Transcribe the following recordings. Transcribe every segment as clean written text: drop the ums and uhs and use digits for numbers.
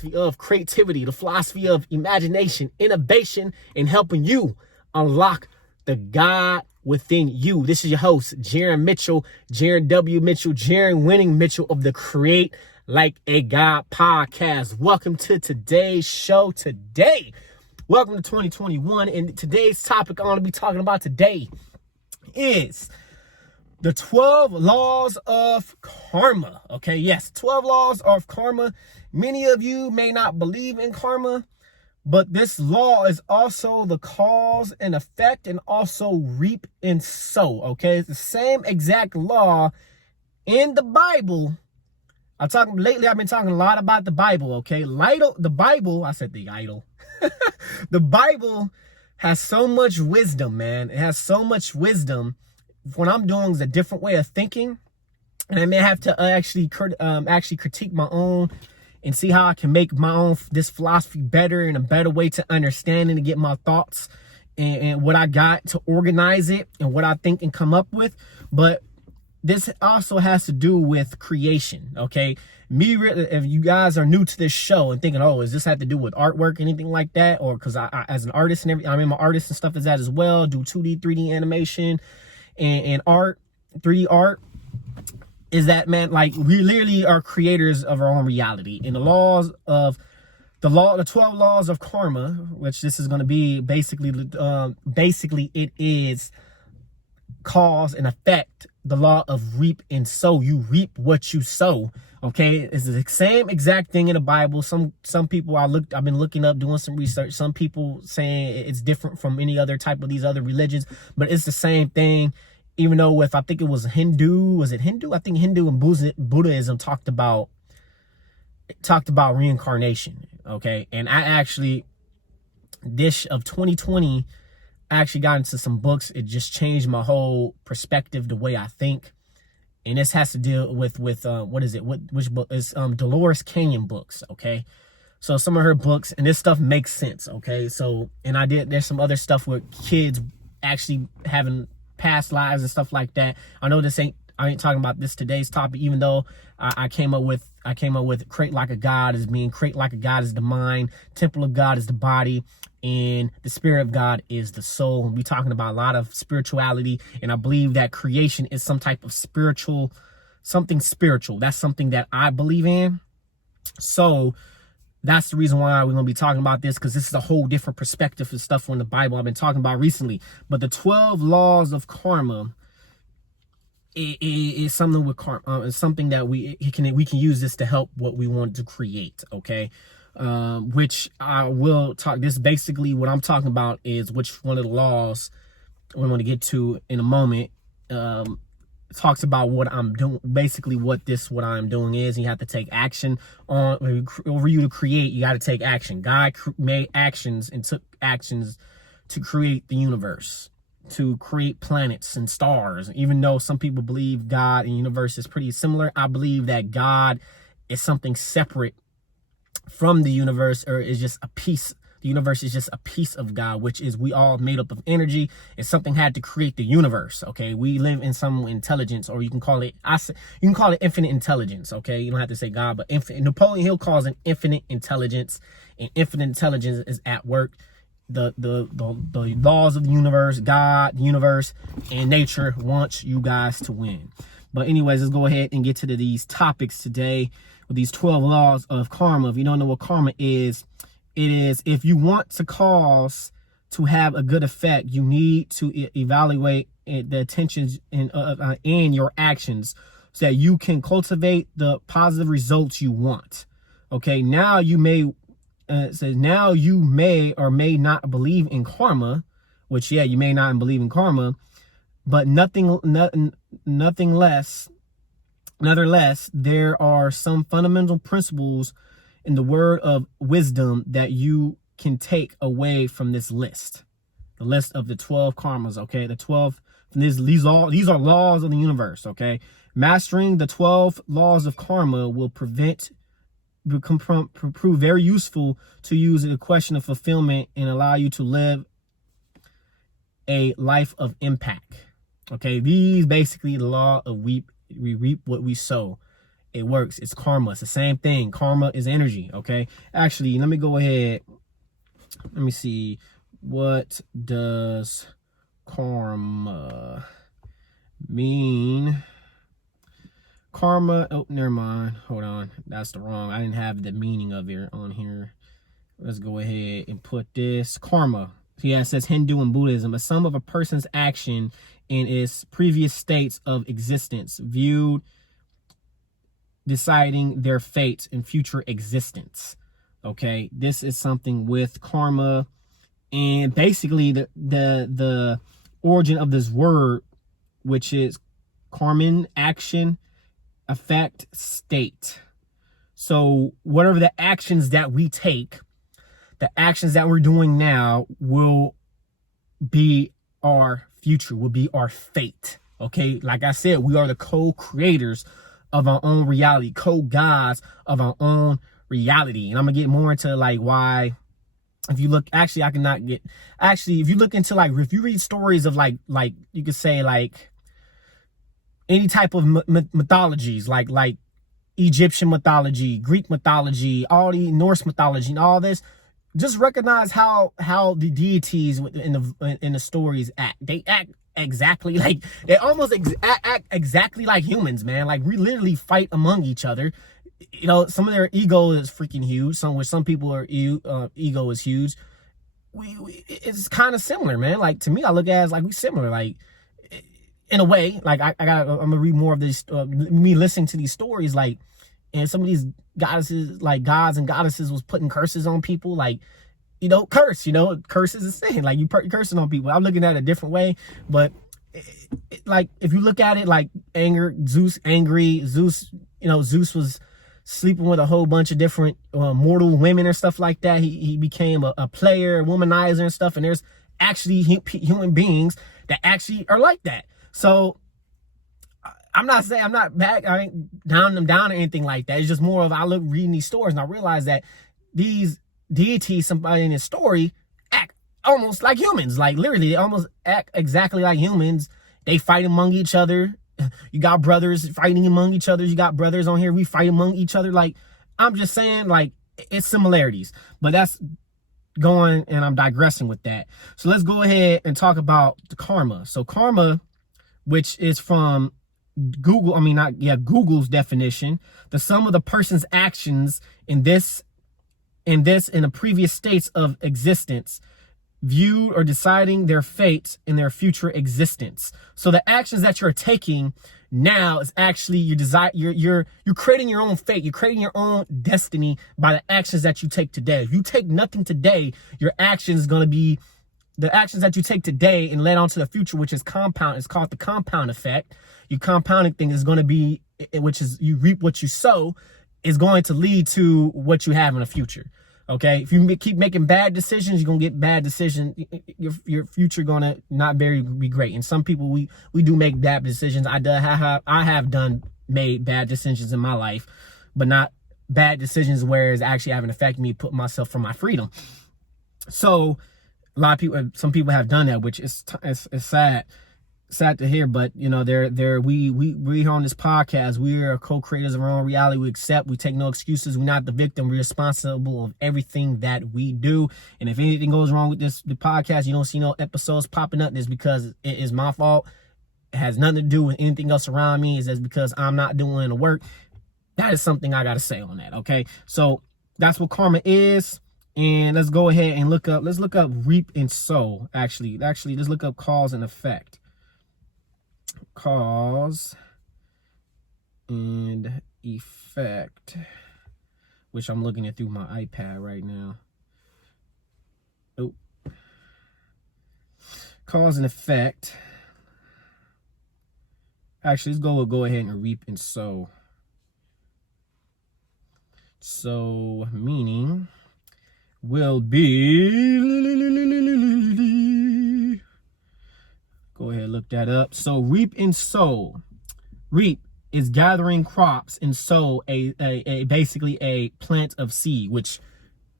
philosophy of creativity, the philosophy of imagination, innovation, and helping you unlock the God within you. This is your host, Jaron Mitchell, Jaron W. Mitchell, Jaron Winning Mitchell of the Create Like a God podcast. Welcome to today's show today. Welcome to 2021. And today's topic I want to be talking about today is the 12 laws of karma. Okay, yes, 12 laws of karma. Many of you may not believe in karma, but this law is also the cause and effect, and also reap and sow. Okay, it's the same exact law in the Bible. I've been talking a lot about the Bible. Okay, the Bible has so much wisdom, man. It has so much wisdom. What I'm doing is a different way of thinking, and I may have to actually critique my own and see how I can make my own this philosophy better and a better way to understand and to get my thoughts and what I got to organize it and what I think and come up with. But this also has to do with creation. Okay, if you guys are new to this show and thinking, oh, does this have to do with artwork, anything like that? Or because I as an artist and everything, I'm in my artist and stuff as that as well. Do 2D, 3D animation and art, 3D art. Is that, man, like, we literally are creators of our own reality. And the 12 laws of karma, which this is going to be basically it is cause and effect, the law of reap and sow. You reap what you sow. Okay, it's the same exact thing in the Bible. Some people I've been looking up, doing some research. Some people saying it's different from any other type of these other religions, but it's the same thing. Even though I think it was Hindu, I think Hindu and Buddhism talked about reincarnation. Okay, and I actually, this of 2020, I actually got into some books. It just changed my whole perspective, the way I think. And this has to deal with which book is Dolores Canyon books. Okay, so some of her books, and this stuff makes sense. Okay, so, and there's some other stuff with kids actually having past lives and stuff like that. I know I ain't talking about today's topic, even though I came up with create like a God as being create like a God is the mind, temple of God is the body, and the spirit of God is the soul. We're talking about a lot of spirituality, and I believe that creation is some type of something spiritual. That's something that I believe in. So that's the reason why we're going to be talking about this, because this is a whole different perspective of stuff from the Bible I've been talking about recently. But the 12 laws of karma is something with karma. It's something that we can use this to help what we want to create. Okay, which I will talk. This basically what I'm talking about is which one of the laws we're going to get to in a moment. Talks about what I'm doing, basically what I'm doing is, and you have to take action on. For you to create, you got to take action. God made actions and took actions to create the universe, to create planets and stars. Even though some people believe God and universe is pretty similar, I believe that God is something separate from the universe, or is just a piece. The universe is just a piece of God, which is we all made up of energy, and something had to create the universe. Okay, we live in some intelligence, or you can call it infinite intelligence. Okay, you don't have to say God, but infinite. Napoleon Hill calls it infinite intelligence, and infinite intelligence is at work. The laws of the universe, God, the universe, and nature wants you guys to win. But anyways, let's go ahead and get to these topics today with these 12 laws of karma. If you don't know what karma is, it is, if you want to cause to have a good effect, you need to evaluate the intentions in your actions so that you can cultivate the positive results you want. Okay, now you may or may not believe in karma, which, yeah, you may not believe in karma, but nonetheless, there are some fundamental principles in the word of wisdom that you can take away from this list. The list of the 12 karmas, okay? These are laws of the universe, okay? Mastering the 12 laws of karma will prove very useful to use in the question of fulfillment and allow you to live a life of impact. Okay, these basically the law of we reap what we sow. it works. It's karma. It's the same thing. Karma is energy, okay? Actually, let me go ahead. Let me see. What does karma mean? Karma, oh, never mind. Hold on. That's the wrong. I didn't have the meaning of it on here. Let's go ahead and put this. Karma. Yeah, it says Hindu and Buddhism, a sum of a person's action in its previous states of existence, viewed, deciding their fate in future existence. Okay, this is something with karma, and basically the origin of this word, which is karman, action, effect, state. So whatever the actions that we take, the actions that we're doing now will be our future, will be our fate. Okay, like I said, we are the co-creators of our own reality, co-gods of our own reality. And I'm gonna get more into like why. If you look, actually, I cannot get. Actually, if you look into like, if you read stories of like you could say like any type of mythologies, like Egyptian mythology, Greek mythology, all the Norse mythology, and all this. Just recognize how the deities in the stories act. They act exactly like, they almost act exactly like humans, man. Like, we literally fight among each other. You know, some of their ego is freaking huge. Some people are ego is huge. It's kind of similar, man. Like, to me, I look at it as like we similar, like in a way. Like I'm gonna read more of this. Me listening to these stories, like. And some of these goddesses, like gods and goddesses, was putting curses on people. Like, you know, curse is a sin. Like, you cursing on people. I'm looking at it a different way. But, like, if you look at it like Zeus, you know, Zeus was sleeping with a whole bunch of different mortal women and stuff like that. He became a player, a womanizer and stuff. And there's actually human beings that actually are like that. So, I'm not saying I'm not back. I ain't down them down or anything like that. It's just more of, I look reading these stories and I realize that these deities, somebody in this story, act almost like humans. Like, literally, they almost act exactly like humans. They fight among each other. You got brothers fighting among each other. You got brothers on here. We fight among each other. Like, I'm just saying, like, it's similarities. But that's going, and I'm digressing with that. So let's go ahead and talk about the karma. So karma, which is from Google's definition, the sum of the person's actions in the previous states of existence, viewed or deciding their fate in their future existence. So the actions that you're taking now is actually you're creating your own fate. You're creating your own destiny by the actions that you take today. If you take nothing today, your action is going to be the actions that you take today and led on to the future, which is compound. It's called the compound effect. Your compounding thing is going to be, which is you reap what you sow, is going to lead to what you have in the future. Okay, if you keep making bad decisions, you're gonna get bad decisions. Your future gonna not be great. And some people, we do make bad decisions. I have made bad decisions in my life, but not bad decisions where it's actually having affected me, put myself from my freedom. So a lot of people, some people have done that, which is sad to hear. But you know, we here on this podcast, we are co-creators of our own reality. We accept, we take no excuses. We're not the victim. We're responsible of everything that we do. And if anything goes wrong with the podcast, you don't see no episodes popping up, it's because it is my fault. It has nothing to do with anything else around me. It's just because I'm not doing the work. That is something I got to say on that. Okay, so that's what karma is. And let's go ahead and look up reap and sow. Actually, let's look up cause and effect. Cause and effect, which I'm looking at through my iPad right now. Oh, cause and effect. Actually, let's go ahead and reap and sow. So meaning will be, go ahead, look that up. So reap and sow. Reap is gathering crops, and sow a basically a plant of seed, which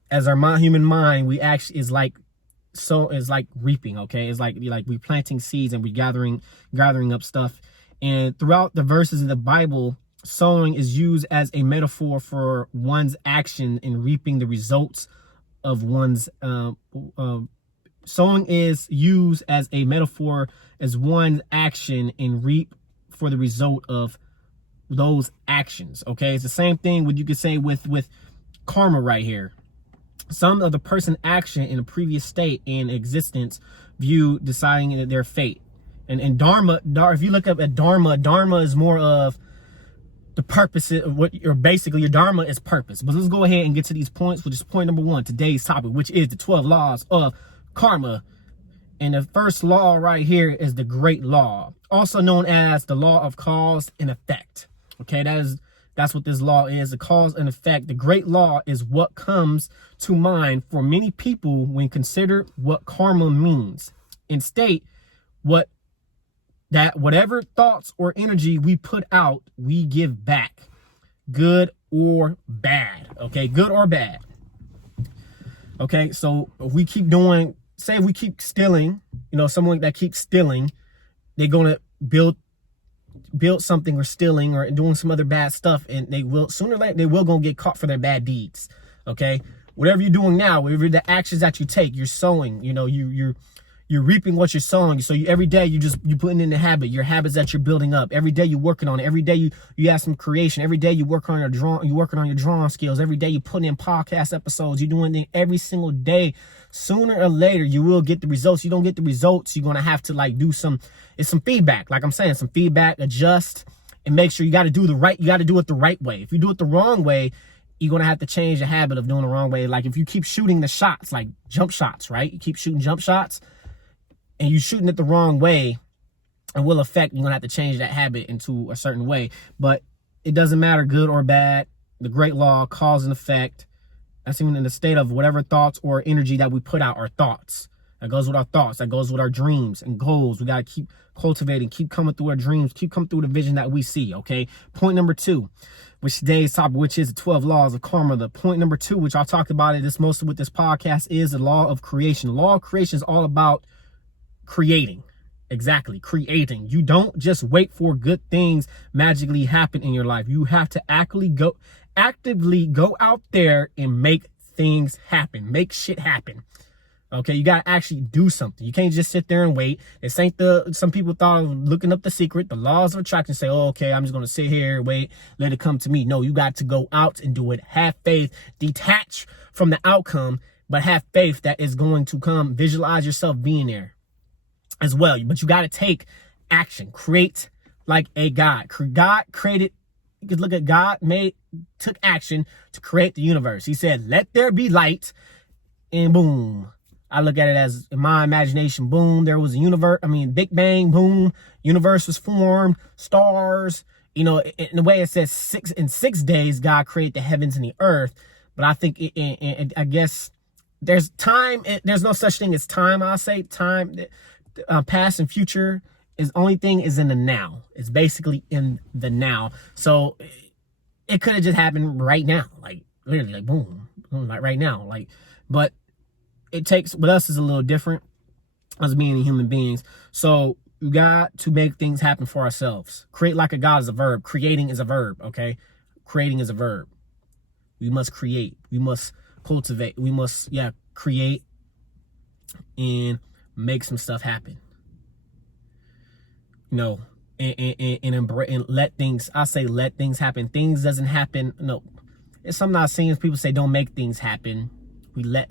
as our human mind, we actually is like reaping. Okay, it's like we planting seeds and we gathering up stuff. And throughout the verses in the Bible, sowing is used as a metaphor for one's action in reaping the results of one's sowing is used as a metaphor as one's action and reap for the result of those actions. Okay, it's the same thing what you could say with karma right here. Some of the person action in a previous state in existence view deciding their fate. And dharma, if you look up at dharma is more of the purpose of what you're basically, your dharma is purpose. But let's go ahead and get to these points, which is point number 1, today's topic, which is the 12 laws of karma. And the first law right here is the great law, also known as the law of cause and effect. Okay, that's what this law is, the cause and effect. The great law is what comes to mind for many people when consider what karma means, and state that whatever thoughts or energy we put out, we give back, good or bad. Okay, good or bad. Okay, so if we keep doing, say if we keep stealing, someone that keeps stealing, they're going to build something or stealing or doing some other bad stuff, and they will sooner or later they will gonna get caught for their bad deeds. Okay, whatever you're doing now, whatever the actions that you take, you're sowing. You're reaping what you're sowing. So every day you're putting in the habit, your habits that you're building up. Every day you're working on it. Every day you have some creation. Every day you work on you're working on your drawing skills. Every day you put in podcast episodes. You're doing it every single day. Sooner or later you will get the results. You don't get the results, you're gonna have to do some feedback. Like I'm saying, some feedback, adjust, and make sure you got to do it the right way. If you do it the wrong way, you're gonna have to change the habit of doing the wrong way. Like if you keep shooting the shots, like jump shots, right? You keep shooting jump shots and you're shooting it the wrong way, it will affect, you're gonna have to change that habit into a certain way. But it doesn't matter, good or bad. The great law, cause and effect. That's even in the state of whatever thoughts or energy that we put out, our thoughts. That goes with our thoughts. That goes with our dreams and goals. We got to keep cultivating, keep coming through our dreams, keep coming through the vision that we see, okay? Point number 2, which today's topic, which is the 12 laws of karma. The point number 2, which I'll talk about it mostly with this podcast, is the law of creation. The law of creation is all about creating. Exactly, creating. You don't just wait for good things magically happen in your life. You have to actively go out there and make things happen. Make shit happen. Okay, you got to actually do something. You can't just sit there and wait. This ain't some people thought of looking up the secret, the laws of attraction, say, oh, okay, I'm just going to sit here, wait, let it come to me. No, you got to go out and do it. Have faith, detach from the outcome, but have faith that is going to come. Visualize yourself being there as well. But you got to take action. Create like a God. God created, you could look at God took action to create the universe. He said, let there be light, and boom. I look at it as, in my imagination, boom, there was a universe. Big Bang, boom, universe was formed, stars. In the way it says in 6 days, God created the heavens and the earth. But I think, I guess, there's time. There's no such thing as time. I'll say time, past and future is only thing is in the now. It's basically in the now. So it could have just happened right now, like literally, like boom, like right now, like. But it takes, with us is a little different as being human beings. So you got to make things happen for ourselves. Create like a God is a verb. Creating is a verb. Okay, creating is a verb. We must create. We must cultivate. We must create and make some stuff happen. And let things, I say let things happen. Things doesn't happen. No, it's something I've seen people say, don't make things happen. We let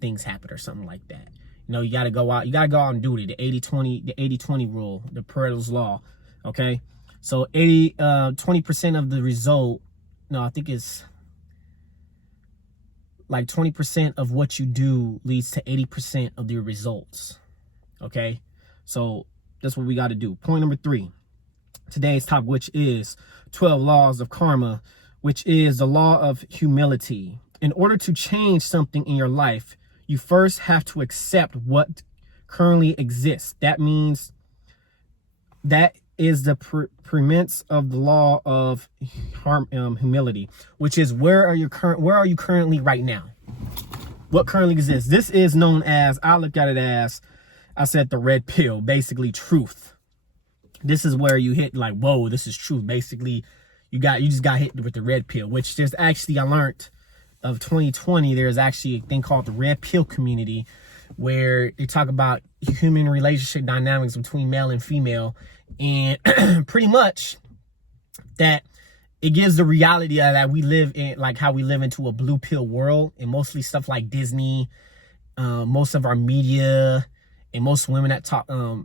things happen or something like that. You got to go out. You got to go out and do it. The 80-20 rule, the Pareto's law. Okay. So 20% of the result. No, I think it's like 20% of what you do leads to 80% of the results. Okay. So that's what we got to do. Point number 3, today's topic, which is 12 laws of karma, which is the law of humility. In order to change something in your life, you first have to accept what currently exists. That means that is the premise of the law of humility, which is where are you currently right now? What currently exists? This is known as, I look at it as, I said the red pill, basically truth. This is where you hit like, whoa, this is truth. Basically, you just got hit with the red pill, which there's actually, I learned of 2020, there's actually a thing called the red pill community, where they talk about human relationship dynamics between male and female, and pretty much that it gives the reality that we live in, like how we live into a blue pill world, and mostly stuff like Disney, most of our media, and most women that talk, I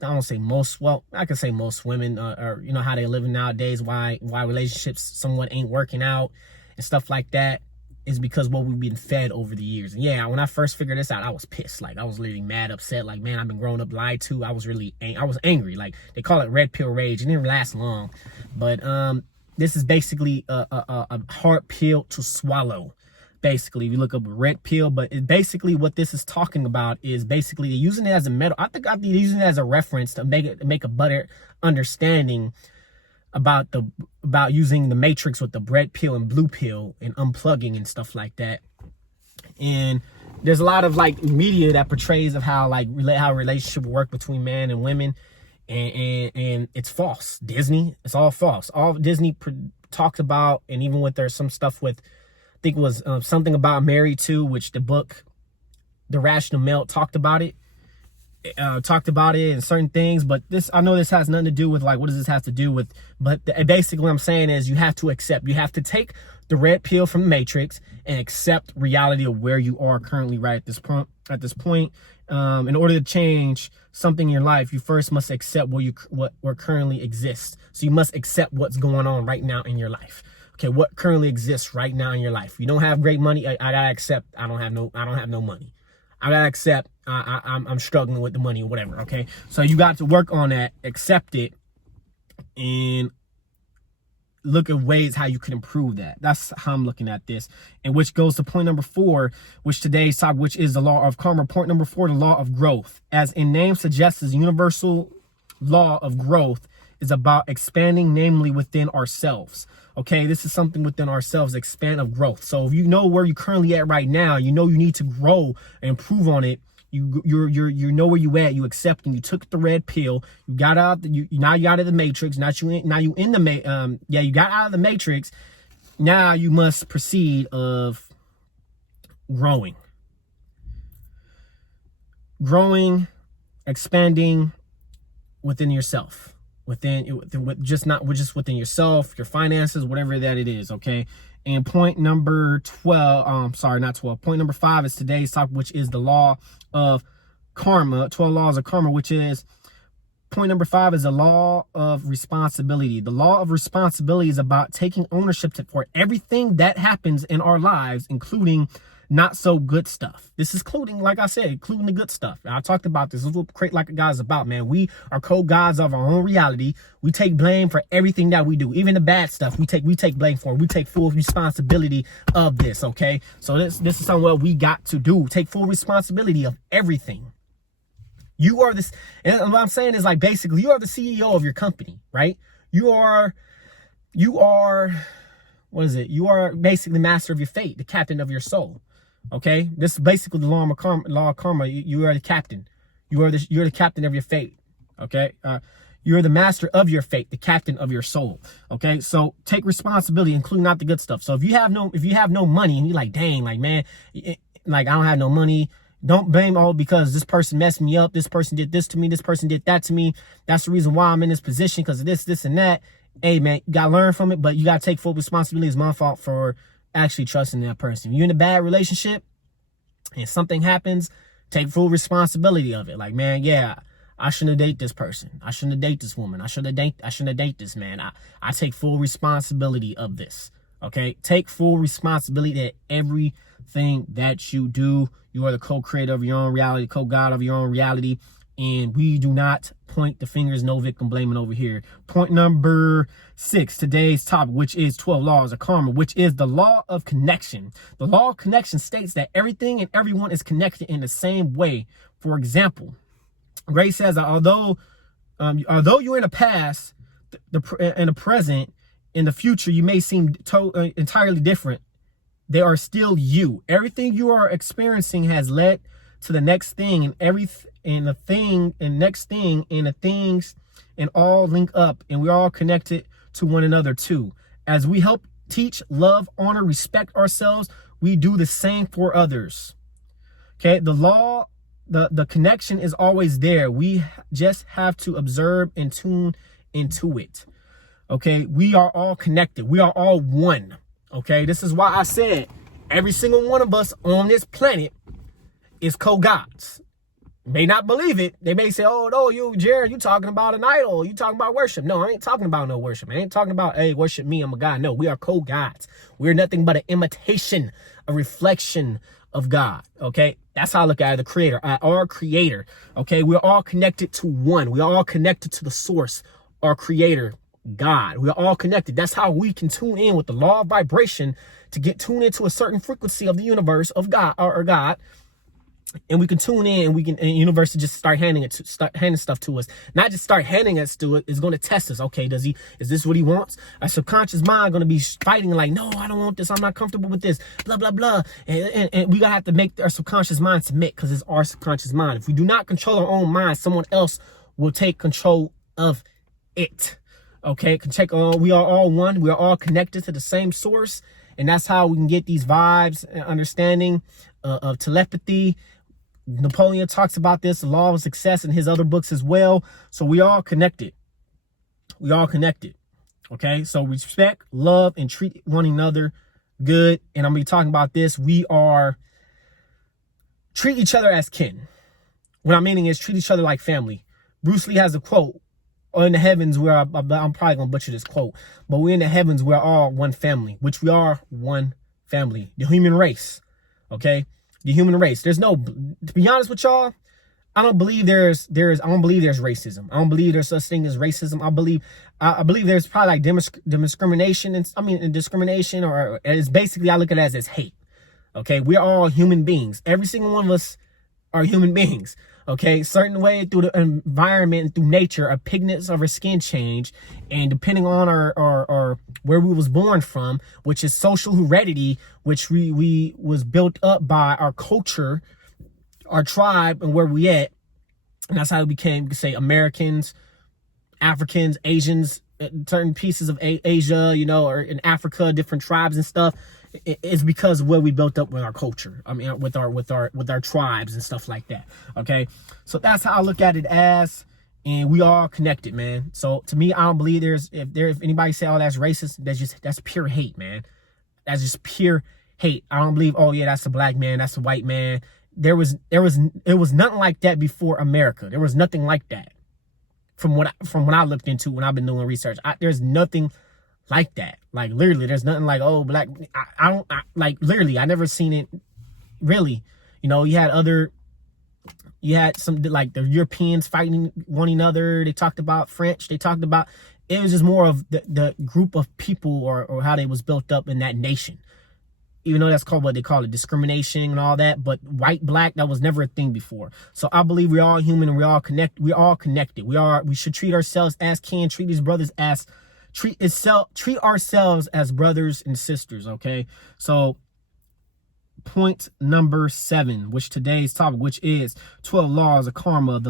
don't say most, well, I can say most women, or you know how they living nowadays, why relationships somewhat ain't working out and stuff like that, is because what we've been fed over the years. And yeah, when I first figured this out, I was pissed. Like, I was literally mad, upset. Like, man, I've been growing up lied to. I was angry. Like, they call it red pill rage. It didn't last long. But this is basically a hard pill to swallow. Basically, if you look up red pill, but basically what this is talking about is basically they're using it as a metal. I think they're using it as a reference to make a better understanding about using the matrix with the red pill and blue pill and unplugging and stuff like that. And there's a lot of like media that portrays of how how a relationship work between men and women, and it's false. Disney, it's all false. All Disney talked about, and even with there's some stuff with, I think it was something about Mary too, which the book The Rational Male talked about it. And certain things, but this, I know this has nothing to do with like, what does this have to do with, but basically what I'm saying is you have to accept, you have to take the red pill from the matrix and accept reality of where you are currently right at this point. In order to change something in your life, you first must accept what currently exists. So you must accept what's going on right now in your life. Okay, what currently exists right now in your life. You don't have great money. I gotta accept I don't have no money. I gotta accept I'm struggling with the money or whatever, okay? So you got to work on that, accept it, and look at ways how you can improve that. That's how I'm looking at this. And which goes to point number 4, which today's topic, which is the law of karma. Point number 4, the law of growth. As in name suggests, is universal law of growth is about expanding, namely within ourselves. Okay, this is something within ourselves, expand of growth. So if you know where you're currently at right now, you know you need to grow and improve on it. You know where you at. You accept, and you took the red pill. You got out. Now you out of the matrix. Now you in the you got out of the matrix. Now you must proceed of growing, expanding within yourself. Just within yourself, your finances, whatever that it is, okay? And point number 12, point number 5 is today's topic, which is the law of karma, 12 laws of karma, which is, point number 5 is the law of responsibility. The law of responsibility is about taking ownership for everything that happens in our lives, including not so good stuff. This is including, like I said, including the good stuff. I talked about this. This is what Create Like a God is about, man. We are co-gods of our own reality. We take blame for everything that we do, even the bad stuff. We take blame for. We take full responsibility of this. Okay, so this is something what we got to do. Take full responsibility of everything. You are this, and what I'm saying is like basically you are the CEO of your company, right? You are. What is it? You are basically the master of your fate, the captain of your soul. Okay, this is basically the law of karma. You are the captain. You're the captain of your fate. Okay, you're the master of your fate, the captain of your soul. Okay, so take responsibility, including not the good stuff. So if you have no money and you're like, dang, like man, like I don't have no money. Don't blame all because this person messed me up. This person did this to me. This person did that to me. That's the reason why I'm in this position because of this, and that. Hey man, you gotta learn from it, but you gotta take full responsibility. It's my fault for actually trusting that person. If you're in a bad relationship and something happens, take full responsibility of it. Like, man, yeah, I shouldn't have dated this person. I shouldn't have dated this woman. I shouldn't have dated this man. I take full responsibility of this. Okay? Take full responsibility that everything that you do, you are the co-creator of your own reality, co-god of your own reality. And we do not point the fingers, no victim blaming over here. Point number 6, today's topic, which is 12 laws of karma, which is the law of connection. The law of connection states that everything and everyone is connected in the same way. For example, Grace says that although you're in the past, in the present, in the future, you may seem entirely different. They are still you. Everything you are experiencing has led to the next thing, and the things and all link up, and we're all connected to one another too. As we help teach, love, honor, respect ourselves, we do the same for others. Okay, the law, the connection is always there. We just have to observe and tune into it. Okay, we are all connected. We are all one. Okay, this is why I said every single one of us on this planet is co-gods. May not believe it. They may say, oh, no, Jared, you talking about an idol. You talking about worship. No, I ain't talking about no worship. I ain't talking about, hey, worship me, I'm a God. No, we are co-gods. We're nothing but an imitation, a reflection of God. Okay, that's how I look at it, the creator, our creator. Okay, we're all connected to one. We are all connected to the source, our creator, God. We are all connected. That's how we can tune in with the law of vibration to get tuned into a certain frequency of the universe of God or God. And we can tune in and and the universe to just start handing stuff to us. Not just start handing us to it. It's going to test us. Okay, is this what he wants? Our subconscious mind going to be fighting like, no, I don't want this. I'm not comfortable with this. Blah, blah, blah. And we going to have to make our subconscious mind submit because it's our subconscious mind. If we do not control our own mind, someone else will take control of it. Okay, we are all one. We are all connected to the same source. And that's how we can get these vibes and understanding of telepathy. Napoleon talks about this, the law of success, in his other books as well. So we all connected. We all connected. Okay, so respect, love, and treat one another good. And I'm going to be talking about this. Treat each other as kin. What I'm meaning is treat each other like family. Bruce Lee has a quote, or in the heavens, where I'm probably going to butcher this quote, but we're in the heavens, we're all one family, which we are one family, the human race. Okay. The human race. There's no, to be honest with y'all, I don't believe there's racism. I don't believe there's such thing as racism. I believe there's probably like discrimination and discrimination, or it's basically, I look at it as hate. Okay. We're all human beings. Every single one of us are human beings. Okay. Certain way through the environment and through nature, our pigments of our skin change. And depending on our where we was born from, which is social heredity, which we was built up by our culture, our tribe, and where we at. And that's how we became, say, Americans, Africans, Asians, certain pieces of Asia, or in Africa, different tribes and stuff. It's because of where we built up with our culture. I mean, with our tribes and stuff like that. Okay, so that's how I look at it as, and we all connected, man. So to me, I don't believe if anybody say, oh, that's racist, that's pure hate, man. That's just pure hate. I don't believe, oh yeah, that's a black man, that's a white man. It was nothing like that before America. There was nothing like that. From what I looked into when I've been doing research, there's nothing like that. Like literally, there's nothing like, oh, black. Literally, I never seen it. Really, you had some like the Europeans fighting one another. They talked about French. It was just more of the group of people or how they was built up in that nation. Even though that's called what they call it, discrimination and all that, but white, black, that was never a thing before. So I believe we're all human and we're all connected. We should treat ourselves as kin, treat these brothers as treat ourselves as brothers and sisters. Okay. So point number 7, which today's topic, which is 12 laws of karma.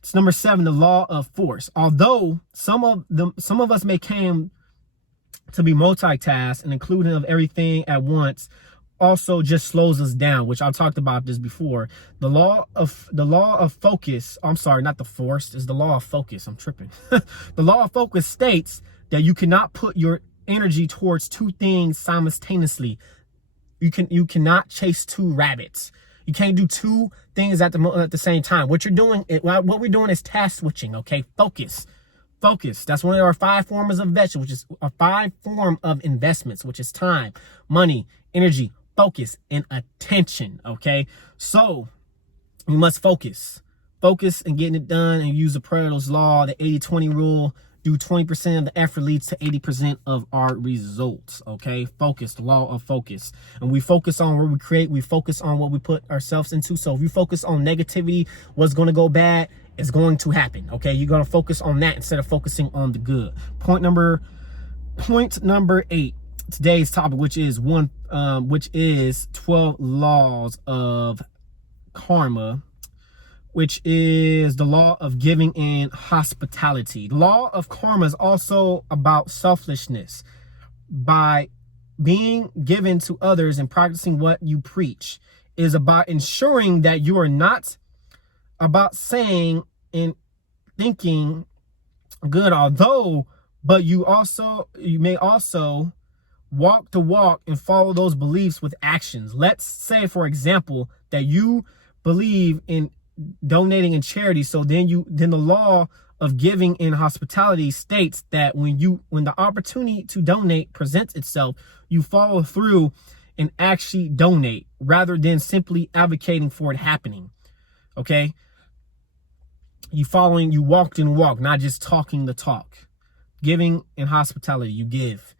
It's number 7, the law of force. Although some of us may claim to be multitask and including of everything at once, also just slows us down, which I've talked about this before. The law of focus, I'm sorry, not the force, is the law of focus. I'm tripping. The law of focus states that you cannot put your energy towards two things simultaneously. You cannot chase two rabbits. You can't do two things at the same time. What we're doing is task switching. Okay, focus. That's one of our 5 forms of investment, which is a 5 form of investments, which is time, money, energy, focus, and attention. Okay, so you must focus and getting it done, and use the Pareto's law, the 80-20 rule. Do 20% of the effort leads to 80% of our results. Okay, focus, the law of focus. And we focus on where we create. We focus on what we put ourselves into. So if you focus on negativity, what's going to go bad is going to happen. Okay, you're going to focus on that instead of focusing on the good. Point number 8, today's topic, which is 12 laws of karma. which is the law of giving and hospitality. The law of karma is also about selflessness. By being given to others and practicing what you preach, is about ensuring that you are not about saying and thinking good, but you may also walk the walk and follow those beliefs with actions. Let's say, for example, that you believe in donating in charity. So then the law of giving in hospitality states that when the opportunity to donate presents itself, you follow through and actually donate rather than simply advocating for it happening. Okay? You walked and walk, not just talking the talk. Giving in hospitality, you give.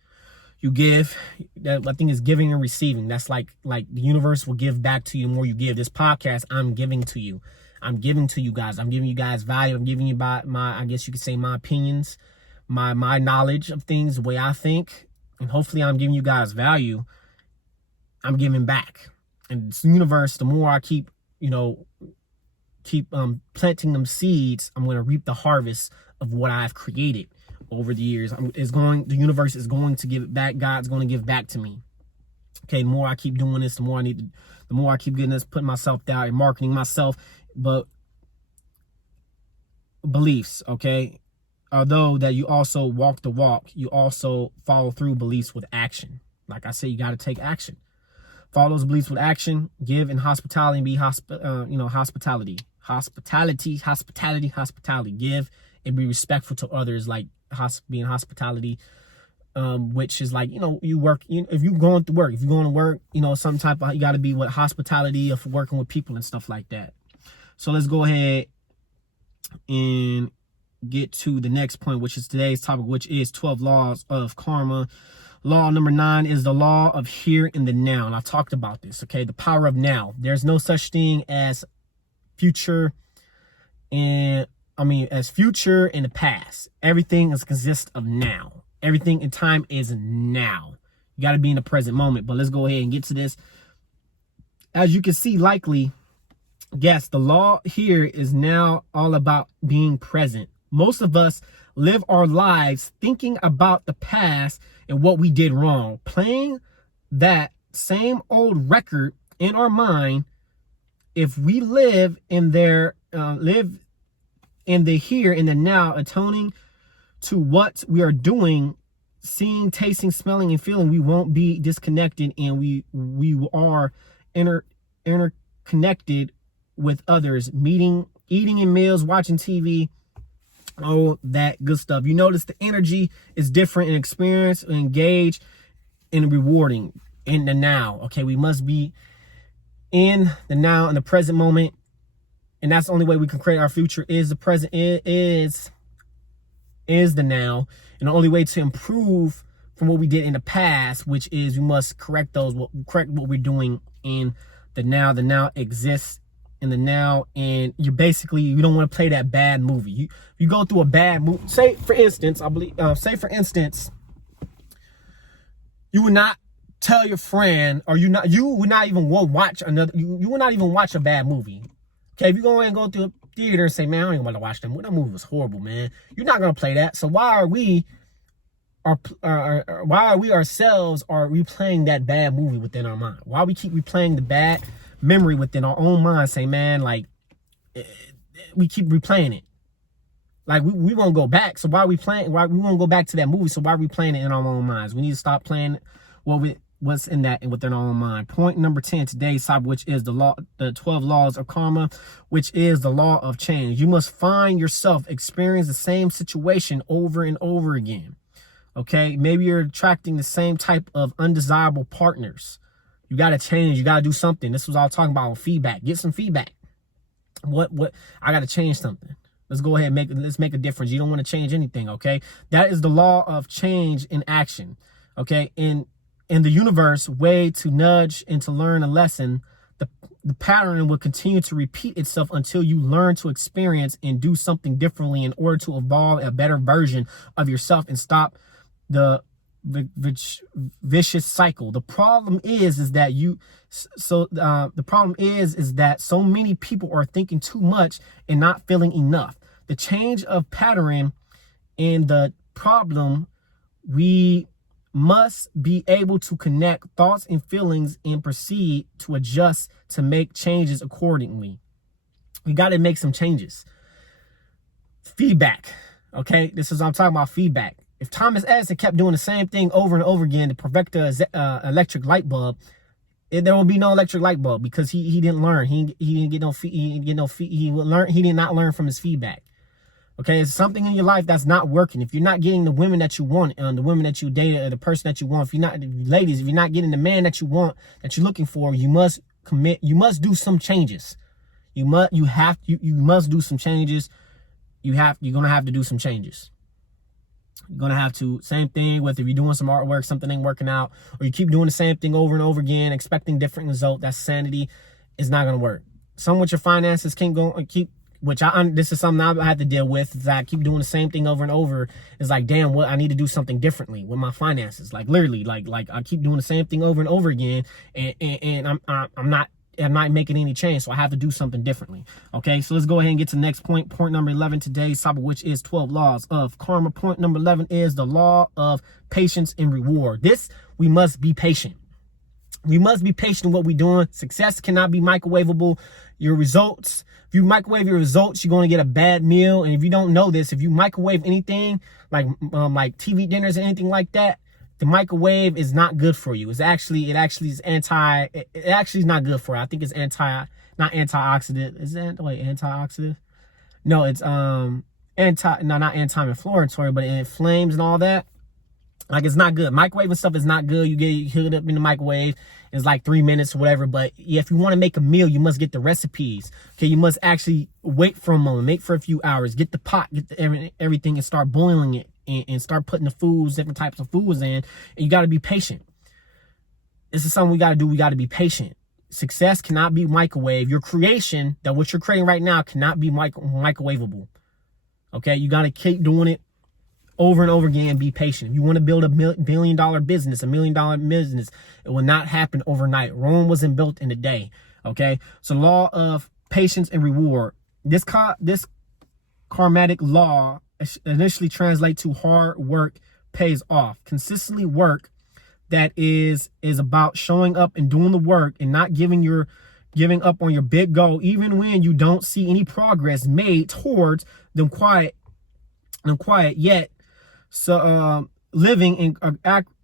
That I think is giving and receiving. That's like the universe will give back to you the more you give. This podcast, I'm giving to you. I'm giving to you guys. I'm giving you guys value. I'm giving you my, I guess you could say, my opinions, my knowledge of things, the way I think. And hopefully I'm giving you guys value. I'm giving back. And this universe, the more I keep planting them seeds, I'm going to reap the harvest of what I've created over the years. The universe is going to give it back. God's going to give back to me. Okay, the more I keep doing this, the more I keep getting this, putting myself out and marketing myself. But beliefs, okay? Although that you also walk the walk, you also follow through beliefs with action. Like I said, you got to take action. Follow those beliefs with action. Give in hospitality and be hospitality. Hospitality. Give and be respectful to others, like being hospitality. Which is like, you work, if you're going to work, you got to be with hospitality of working with people and stuff like that. So let's go ahead and get to the next point, which is today's topic, which is 12 laws of karma. Law number 9 is the law of here and the now. And I talked about this, okay? The power of now. There's no such thing as future and the past. Everything consists of now. Everything in time is now. You got to be in the present moment. But let's go ahead and get to this. As you can see, likely, yes, the law here is now all about being present. Most of us live our lives thinking about the past and what we did wrong, playing that same old record in our mind. If we live in the here and the now, atoning to what we are doing, seeing, tasting, smelling, and feeling, we won't be disconnected, and we are interconnected with others, eating in meals, watching TV, all that good stuff. You notice the energy is different in experience, engage, and rewarding in the now. Okay, we must be in the now, in the present moment, and that's the only way we can create our future. Is the present, is the now, and the only way to improve from what we did in the past, which is we must correct what we're doing in the now. The now exists in the now, and you don't want to play that bad movie. You go through a bad movie. Say for instance, you would not tell your friend, or you would not even watch you would not even watch a bad movie. Okay, if you go through the theater and say, man, I don't even want to watch that movie was horrible, man. You're not gonna play that. So why are we ourselves are replaying that bad movie within our mind? Why we keep replaying the bad memory within our own mind? Say, man, like we keep replaying it. Like we won't go back. So why we won't go back to that movie? So why are we playing it in our own minds? We need to stop playing what's in that and within our own mind. Point number 10 today's topic, which is the 12 laws of karma, which is the law of change. You must find yourself experience the same situation over and over again. Okay, maybe you're attracting the same type of undesirable partners. You got to change. You got to do something. This was all talking about on feedback. Get some feedback. What I got to change something. Let's go ahead and let's make a difference. You don't want to change anything, okay? That is the law of change in action, okay? In the universe, way to nudge and to learn a lesson, the pattern will continue to repeat itself until you learn to experience and do something differently in order to evolve a better version of yourself and stop the vicious cycle. The problem is that the problem is that so many people are thinking too much and not feeling enough. The change of pattern and the problem, we must be able to connect thoughts and feelings and proceed to adjust to make changes accordingly. We got to make some changes. Feedback. Okay, this is what I'm talking about, feedback. If Thomas Edison kept doing the same thing over and over again to perfect the electric light bulb, there will be no electric light bulb, because he didn't learn. He didn't get no he did not learn from his feedback. Okay, it's something in your life that's not working. If you're not getting the women that you want, the women that you date, or the person that you want, if you're not, ladies, if you're not getting the man that you want, that you're looking for, you must commit. You must do some changes. You must do some changes. You're gonna have to do some changes. You're gonna have to, same thing with if you're doing some artwork, something ain't working out, or you keep doing the same thing over and over again, expecting different result. That's sanity. It's not gonna work. Some with your finances can't go and keep. This is something I had to deal with. Is I keep doing the same thing over and over. It's like, damn, what I need to do something differently with my finances. Like literally, like I keep doing the same thing over and over again, and I'm not making any change. So I have to do something differently. Okay, so let's go ahead and get to the next point. Point number 11 today's topic, which is 12 laws of karma. Point number 11 is the law of patience and reward. We must be patient. We must be patient in what we're doing. Success cannot be microwavable. Your results, if you microwave your results, you're going to get a bad meal. And if you don't know this, if you microwave anything like TV dinners and anything like that, the microwave is not good for you. It actually is not good for you. I think it's not antioxidant. Is that antioxidant? No, it's not anti-inflammatory, but it inflames and all that. Like, it's not good. Microwaving stuff is not good. You heat it up in the microwave. It's like 3 minutes or whatever. But yeah, if you want to make a meal, you must get the recipes. Okay, you must actually wait for a moment, make for a few hours, get the pot, get everything, and start boiling it, and start putting the foods, different types of foods in. And you got to be patient. This is something we got to do. We got to be patient. Success cannot be microwave. Your creation, that what you're creating right now, cannot be microwavable. Okay, you got to keep doing it over and over again. Be patient. If you want to build a $1 billion business, $1 million business, it will not happen overnight. Rome wasn't built in a day. Okay, so law of patience and reward. This karmatic law initially translates to hard work pays off. Consistently work that is about showing up and doing the work and not giving up on your big goal, even when you don't see any progress made towards them quiet yet. So living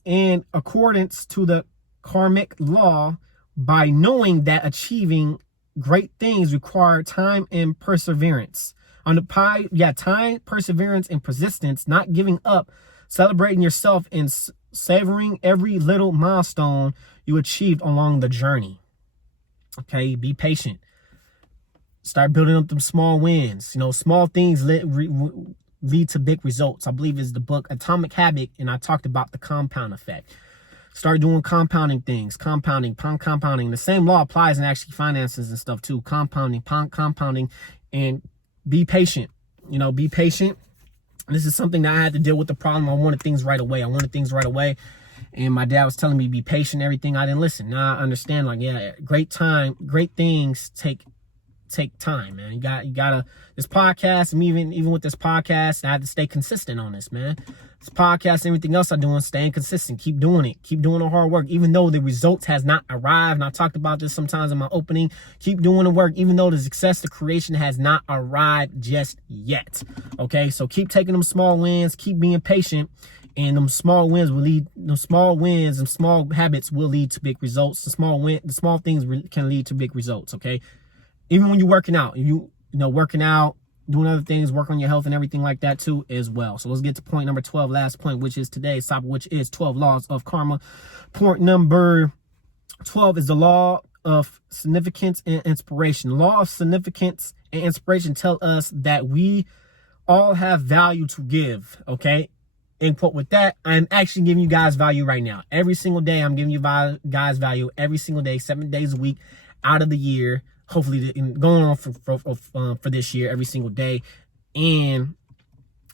in accordance to the karmic law by knowing that achieving great things require time and perseverance. Time, perseverance, and persistence, not giving up, celebrating yourself, and savoring every little milestone you achieved along the journey. Okay, be patient. Start building up them small wins. Small things lead to big results. I believe is the book Atomic Habit, and I talked about the compound effect. Start doing compounding things, compounding. The same law applies in actually finances and stuff too. Compounding, and be patient. Be patient. This is something that I had to deal with the problem. I wanted things right away. And my dad was telling me, be patient, everything. I didn't listen. Now I understand, great things take time, man. You gotta, this podcast, and even with this podcast, I had to stay consistent on this, man. This podcast, everything else I'm doing, staying consistent. Keep doing it. Keep doing the hard work. Even though the results has not arrived, and I talked about this sometimes in my opening, keep doing the work, even though the success, the creation has not arrived just yet. Okay, so keep taking them small wins, keep being patient, and them small wins and small habits will lead to big results. The small things can lead to big results, okay? Even when you're working out, working out, doing other things, work on your health and everything like that too as well. So let's get to point number 12, last point, which is today's topic, which is 12 laws of karma. Point number 12 is the law of significance and inspiration. Law of significance and inspiration tell us that we all have value to give, okay? End quote with that. I'm actually giving you guys value right now. Every single day, I'm giving you guys value every single day, 7 days a week out of the year. Hopefully going on for this year, every single day, and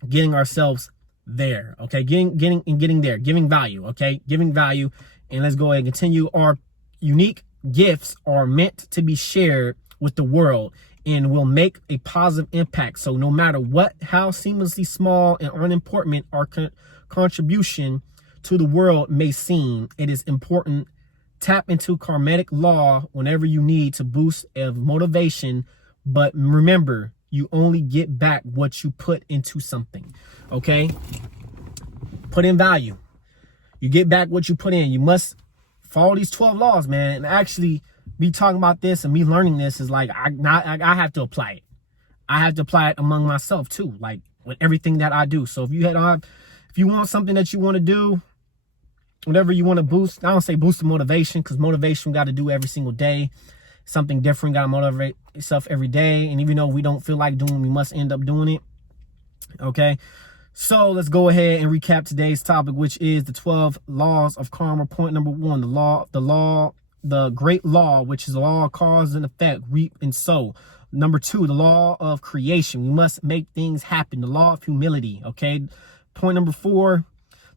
getting ourselves there. Okay, getting there, giving value. Okay, giving value. And let's go ahead and continue. Our unique gifts are meant to be shared with the world and will make a positive impact. So no matter how seamlessly small and unimportant our contribution to the world may seem, it is important. Tap into karmatic law whenever you need to boost of motivation. But remember, you only get back what you put into something. Okay? Put in value. You get back what you put in. You must follow these 12 laws, man. And actually, me talking about this and me learning this is like, I have to apply it. I have to apply it among myself too, like with everything that I do. So if you want something that you want to do, whatever you want to boost, I don't say boost the motivation, because motivation we got to do every single day. Something different, got to motivate yourself every day. And even though we don't feel like doing, we must end up doing it. Okay. So let's go ahead and recap today's topic, which is the 12 laws of karma. Point number 1, the great law, which is the law of cause and effect, reap and sow. Number 2, the law of creation. We must make things happen. The law of humility. Okay. Point number 4,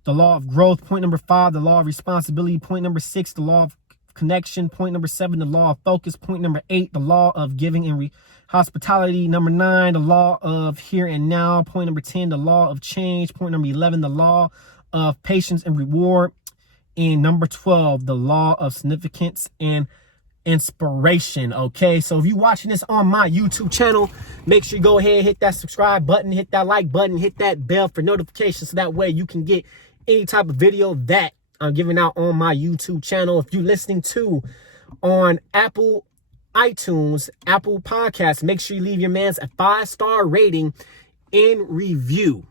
the law of growth. Point number 5, the law of responsibility. Point number 6, the law of connection. Point number 7, the law of focus. Point number 8, the law of giving and hospitality. Number 9, the law of here and now. Point number 10, the law of change. Point number 11, the law of patience and reward. And number 12, the law of significance and inspiration. Okay, so if you're watching this on my YouTube channel, make sure you go ahead and hit that subscribe button, hit that like button, hit that bell for notifications, so that way you can get any type of video that I'm giving out on my YouTube channel. If you're listening to on Apple iTunes, Apple Podcasts, make sure you leave your mans a 5-star rating and review.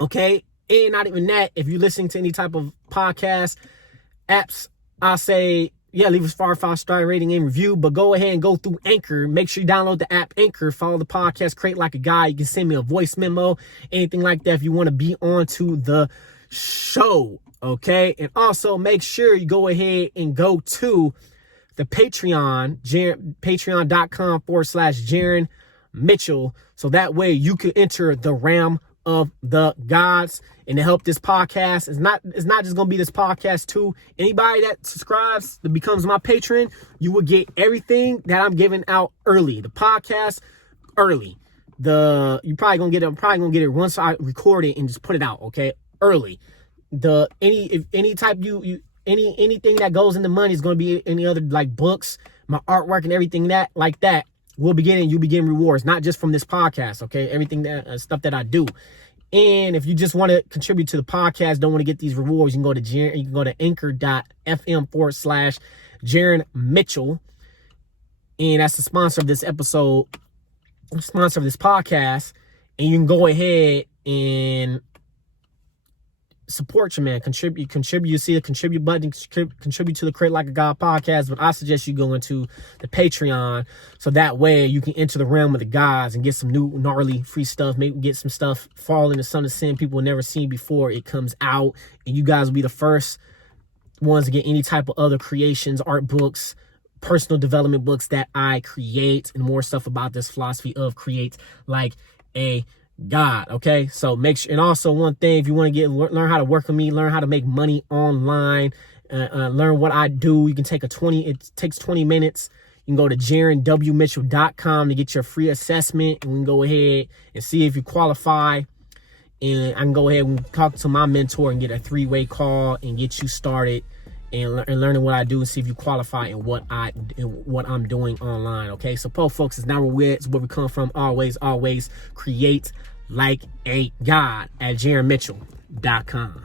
Okay, and not even that, if you're listening to any type of podcast apps, I say, yeah, leave us a 5-star rating and review, but go ahead and go through Anchor. Make sure you download the app Anchor, follow the podcast, Create Like a Guy. You can send me a voice memo, anything like that if you want to be on to the show. Okay, and also make sure you go ahead and go to the Patreon, patreon.com/Jaron Mitchell, so that way you can enter the realm of the gods. And to help this podcast, it's not just gonna be this podcast too. Anybody that subscribes, that becomes my patron, you will get everything that I'm giving out early. The podcast early. You probably gonna get it. I'm probably gonna get it once I record it and just put it out. Okay, early. Anything that goes into money is gonna be any other, like books, my artwork, and everything that you'll be getting rewards, not just from this podcast. Okay, everything that stuff that I do. And if you just want to contribute to the podcast, don't want to get these rewards, you can go to anchor.fm/Jaron Mitchell. And that's the sponsor of this episode, sponsor of this podcast. And you can go ahead and support your man. Contribute. You see the contribute button, contribute to the Create Like a God podcast. But I suggest you go into the Patreon, so that way you can enter the realm of the gods and get some new gnarly free stuff. Maybe get some stuff, Fall in the Son of Sin, people have never seen before it comes out. And you guys will be the first ones to get any type of other creations, art books, personal development books that I create, and more stuff about this philosophy of create like a God. Okay, so make sure. And also, one thing, if you want to learn how to work with me, learn how to make money online, learn what I do, you can take it takes 20 minutes. You can go to JaronWMitchell.com to get your free assessment, and we can go ahead and see if you qualify. And I can go ahead and talk to my mentor and get a 3-way call and get you started and learning what I do and see if you qualify in what I'm doing online. Okay, so folks, it's not where we come from. Always create like a God at JaronMitchell.com.